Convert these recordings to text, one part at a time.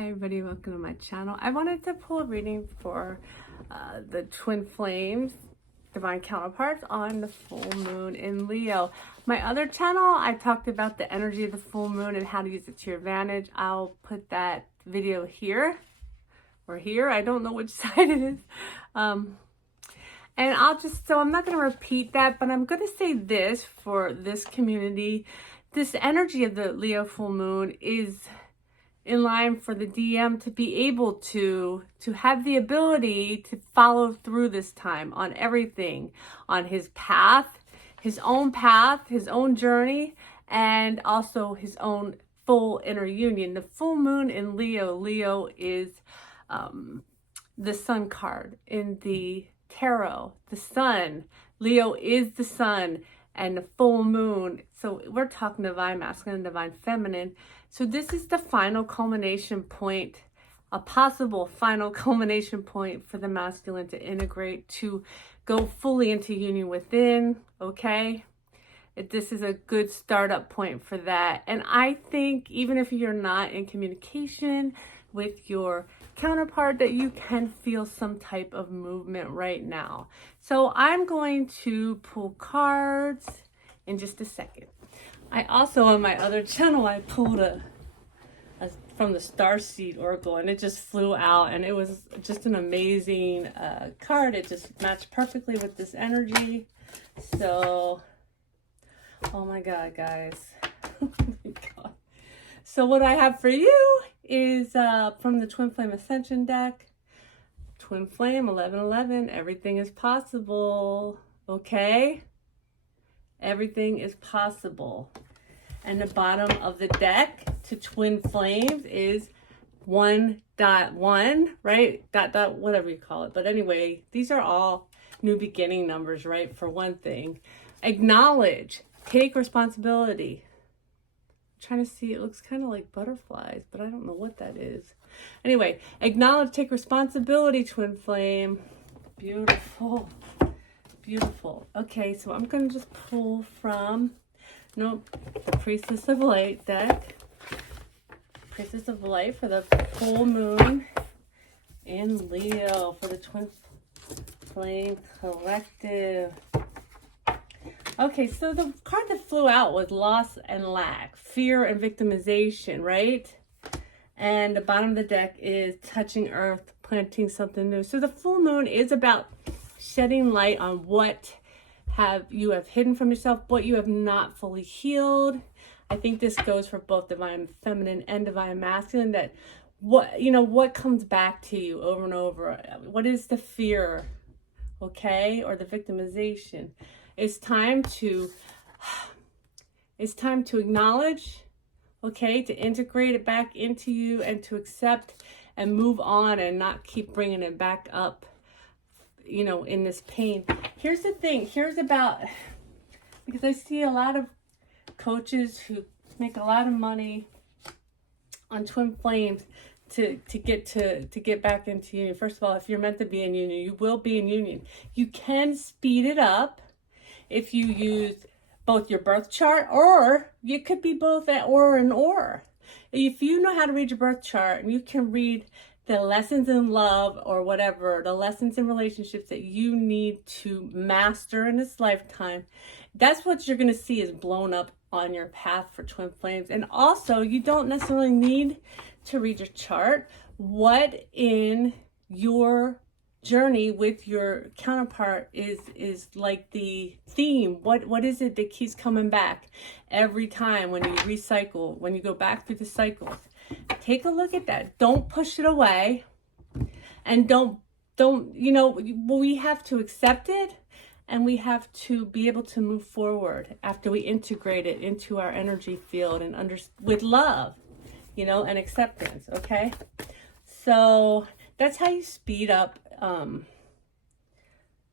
Hi everybody, welcome to my channel. I wanted to pull a reading for the twin flames, divine counterparts on the full moon in Leo. My other channel, I talked about the energy of the full moon and how to use it to your advantage. I'll put that video here or here. I don't know which side it is. And I'm not going to repeat that, but I'm going to say this for this community. This energy of the Leo full moon is in line for the DM to be able to have the ability to follow through this time on everything, on his path, his own journey, and also his own full inner union. The full moon in Leo. Leo is the sun card in the tarot. The sun. Leo is the sun and the full moon. So we're talking divine masculine and divine feminine. So this is the final culmination point, a possible final culmination point for the masculine to integrate, to go fully into union within, okay? This is a good startup point for that. And I think even if you're not in communication with your counterpart, that you can feel some type of movement right now. So I'm going to pull cards in just a second. I also, on my other channel, I pulled a from the Starseed Oracle, and it just flew out, and it was just an amazing card. It just matched perfectly with this energy. So, oh my God, guys. Oh my God. So what I have for you is from the Twin Flame Ascension deck. Twin Flame 1111, everything is possible, okay? Everything is possible. And the bottom of the deck to Twin Flames is 1.1, right? Dot, whatever you call it. But anyway, these are all new beginning numbers, right? For one thing. Acknowledge, take responsibility. I'm trying to see, it looks kind of like butterflies, but I don't know what that is. Anyway, acknowledge, take responsibility, Twin Flame. Beautiful. Beautiful. Okay, so I'm going to just pull from the Priestess of Light deck. Priestess of Light for the full moon in Leo for the Twin Flame Collective. Okay, so the card that flew out was loss and lack, fear and victimization, right? And the bottom of the deck is touching earth, planting something new. So the full moon is about shedding light on what you have hidden from yourself, what you have not fully healed. I think this goes for both divine feminine and divine masculine, that what comes back to you over and over. What is the fear, okay, or the victimization? It's time to acknowledge, okay, to integrate it back into you and to accept and move on and not keep bringing it back up, in this pain. Here's the thing, because I see a lot of coaches who make a lot of money on twin flames to get back into union. First of all, if you're meant to be in union, you will be in union. You can speed it up if you use both your birth chart, or you could be both or. If you know how to read your birth chart and you can read the lessons in love or whatever, the lessons in relationships that you need to master in this lifetime, that's what you're going to see is blown up on your path for twin flames. And also, you don't necessarily need to read your chart. What in your journey with your counterpart is like the theme? What is it that keeps coming back every time when you recycle, when you go back through the cycles? Take a look at that. Don't push it away, and don't we have to accept it, and we have to be able to move forward after we integrate it into our energy field and with love, and acceptance. Okay, so that's how you speed up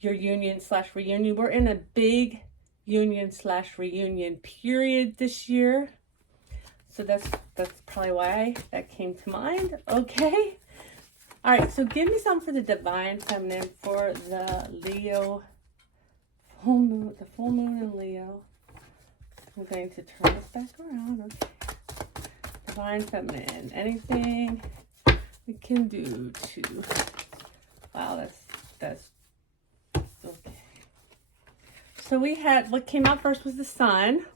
your union/reunion. We're in a big union/reunion period this year. So that's probably why that came to mind. Okay. All right. So give me some for the divine feminine for the Leo full moon, the full moon in Leo. I'm going to turn this back around. Okay. Divine feminine. Anything can do to, wow, that's okay. So we had, what came out first was the Sun,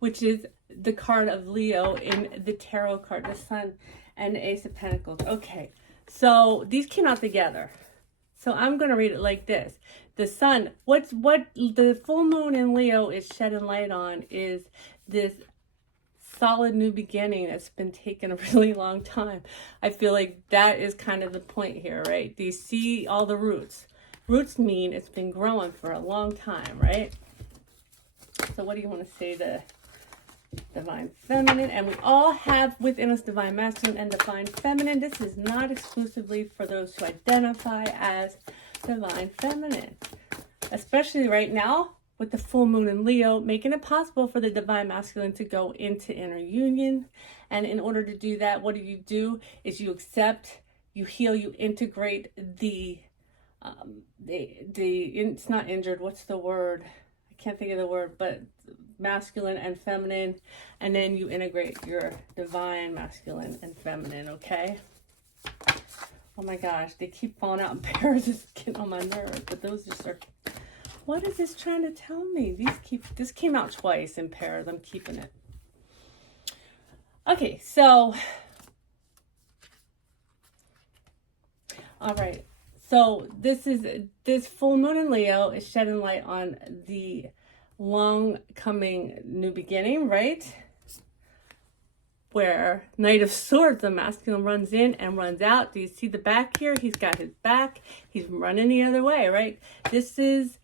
which is the card of Leo in the tarot card, the Sun and the Ace of Pentacles. Okay, so these came out together. So I'm going to read it like this. The Sun, what the full moon in Leo is shedding light on is this solid new beginning that's been taking a really long time. I feel like that is kind of the point here, right? Do you see all the roots? Roots mean it's been growing for a long time, right? So what do you want to say to Divine Feminine? And we all have within us Divine Masculine and Divine Feminine. This is not exclusively for those who identify as Divine Feminine, especially right now with the full moon in Leo, making it possible for the Divine Masculine to go into inner union. And in order to do that, what do? Is you accept, you heal, you integrate it's not injured, what's the word? I can't think of the word, but masculine and feminine, and then you integrate your divine masculine and feminine, okay? Oh my gosh, they keep falling out in pairs. It's getting on my nerves, but those just are, what is this trying to tell me? This came out twice in pairs. I'm keeping it. Okay, so, all right. So this full moon in Leo is shedding light on the long coming new beginning, right? Where Knight of Swords, the masculine, runs in and runs out. Do you see the back here? He's got his back. He's running the other way, right? This is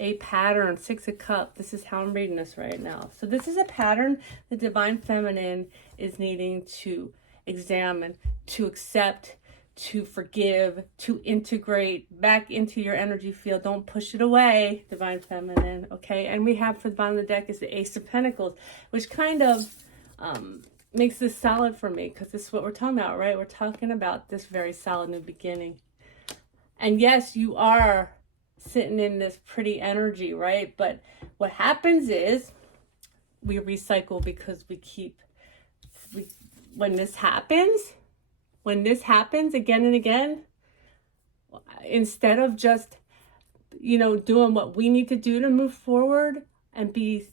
a pattern, Six of Cups. This is how I'm reading this right now. So this is a pattern the Divine Feminine is needing to examine, to accept, to forgive, to integrate back into your energy field. Don't push it away, Divine Feminine, okay? And we have for the bottom of the deck is the Ace of Pentacles, which kind of makes this solid for me, because this is what we're talking about, right? We're talking about this very solid new beginning. And yes, you are sitting in this pretty energy, right? But what happens is we recycle because when this happens again and again, instead of just, doing what we need to do to move forward and be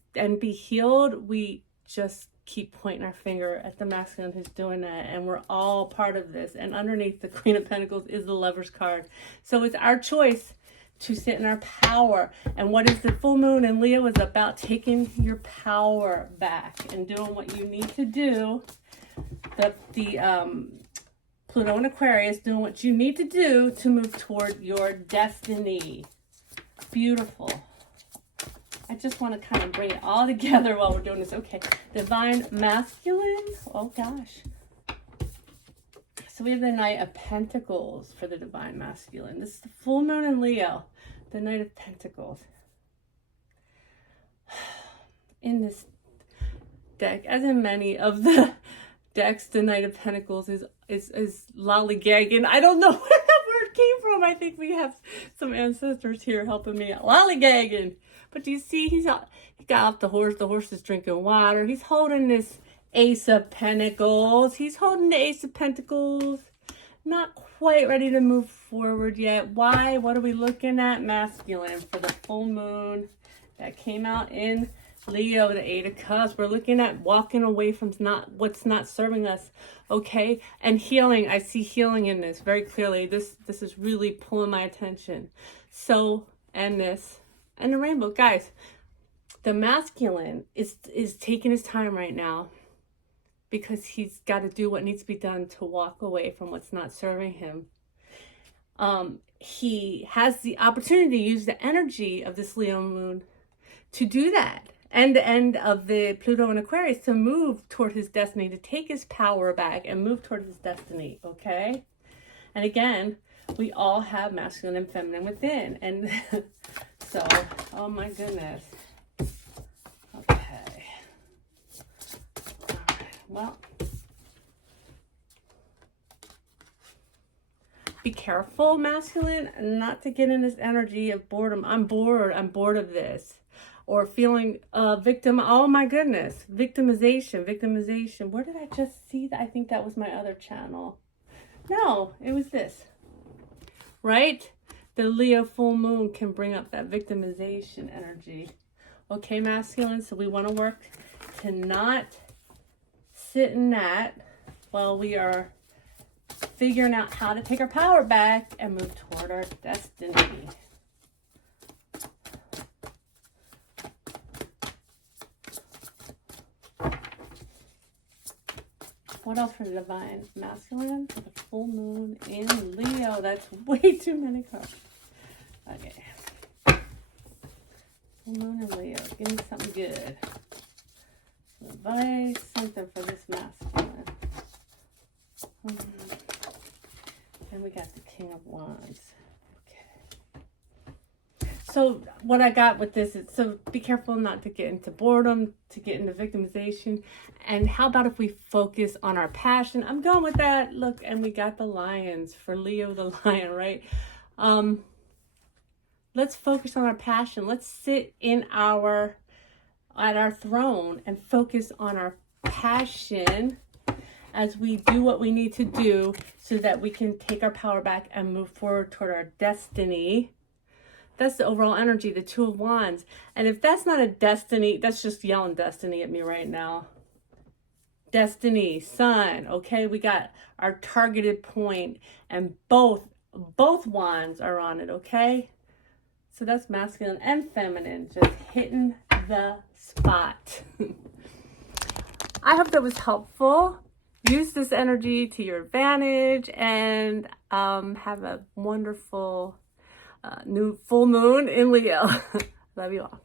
healed, we just keep pointing our finger at the masculine who's doing that. And we're all part of this. And underneath the Queen of Pentacles is the Lover's card. So it's our choice to sit in our power. And what is the full moon in Leo is about taking your power back and doing what you need to do. Pluto and Aquarius doing what you need to do to move toward your destiny. Beautiful. I just want to kind of bring it all together while we're doing this. Okay, Divine Masculine. Oh gosh. So we have the Knight of Pentacles for the Divine Masculine. This is the full moon in Leo, the Knight of Pentacles. In this deck, as in many of the decks, the Knight of Pentacles is lollygagging. I don't know where that word came from. I think we have some ancestors here helping me out. Lollygagging. But do you see, he got off the horse. The horse is drinking water. He's holding this Ace of Pentacles. He's holding the Ace of Pentacles. Not quite ready to move forward yet. Why? What are we looking at? Masculine for the full moon that came out in Leo, the Eight of Cups. We're looking at walking away from what's not serving us, okay? And healing. I see healing in this very clearly. This is really pulling my attention. So, and this, and the rainbow. Guys, the masculine is taking his time right now because he's got to do what needs to be done to walk away from what's not serving him. He has the opportunity to use the energy of this Leo moon to do that. And the end of the Pluto and Aquarius to move toward his destiny, to take his power back and move toward his destiny, okay? And again, we all have masculine and feminine within. And so, oh my goodness. Okay. All right, well. Be careful, masculine, not to get in this energy of boredom. I'm bored of this. or feeling a victim. Oh my goodness, victimization. Where did I just see that? I think that was my other channel. No, it was this, right? The Leo full moon can bring up that victimization energy. Okay, masculine, so we want to work to not sit in that while we are figuring out how to take our power back and move toward our destiny. What else for the divine masculine? The full moon in Leo. That's way too many cards. Okay. Full moon in Leo. Give me something good. Some advice, something for this masculine. And we got the King of Wands. So what I got with this is, so be careful not to get into boredom, to get into victimization. And how about if we focus on our passion? I'm going with that. Look, and we got the lions for Leo the lion, right? Let's focus on our passion. Let's sit at our throne and focus on our passion as we do what we need to do so that we can take our power back and move forward toward our destiny. That's the overall energy, the Two of Wands. And if that's not a destiny, that's just yelling destiny at me right now. Destiny, sun, okay? We got our targeted point and both wands are on it, okay? So that's masculine and feminine, just hitting the spot. I hope that was helpful. Use this energy to your advantage and have a wonderful new full moon in Leo. Love you all.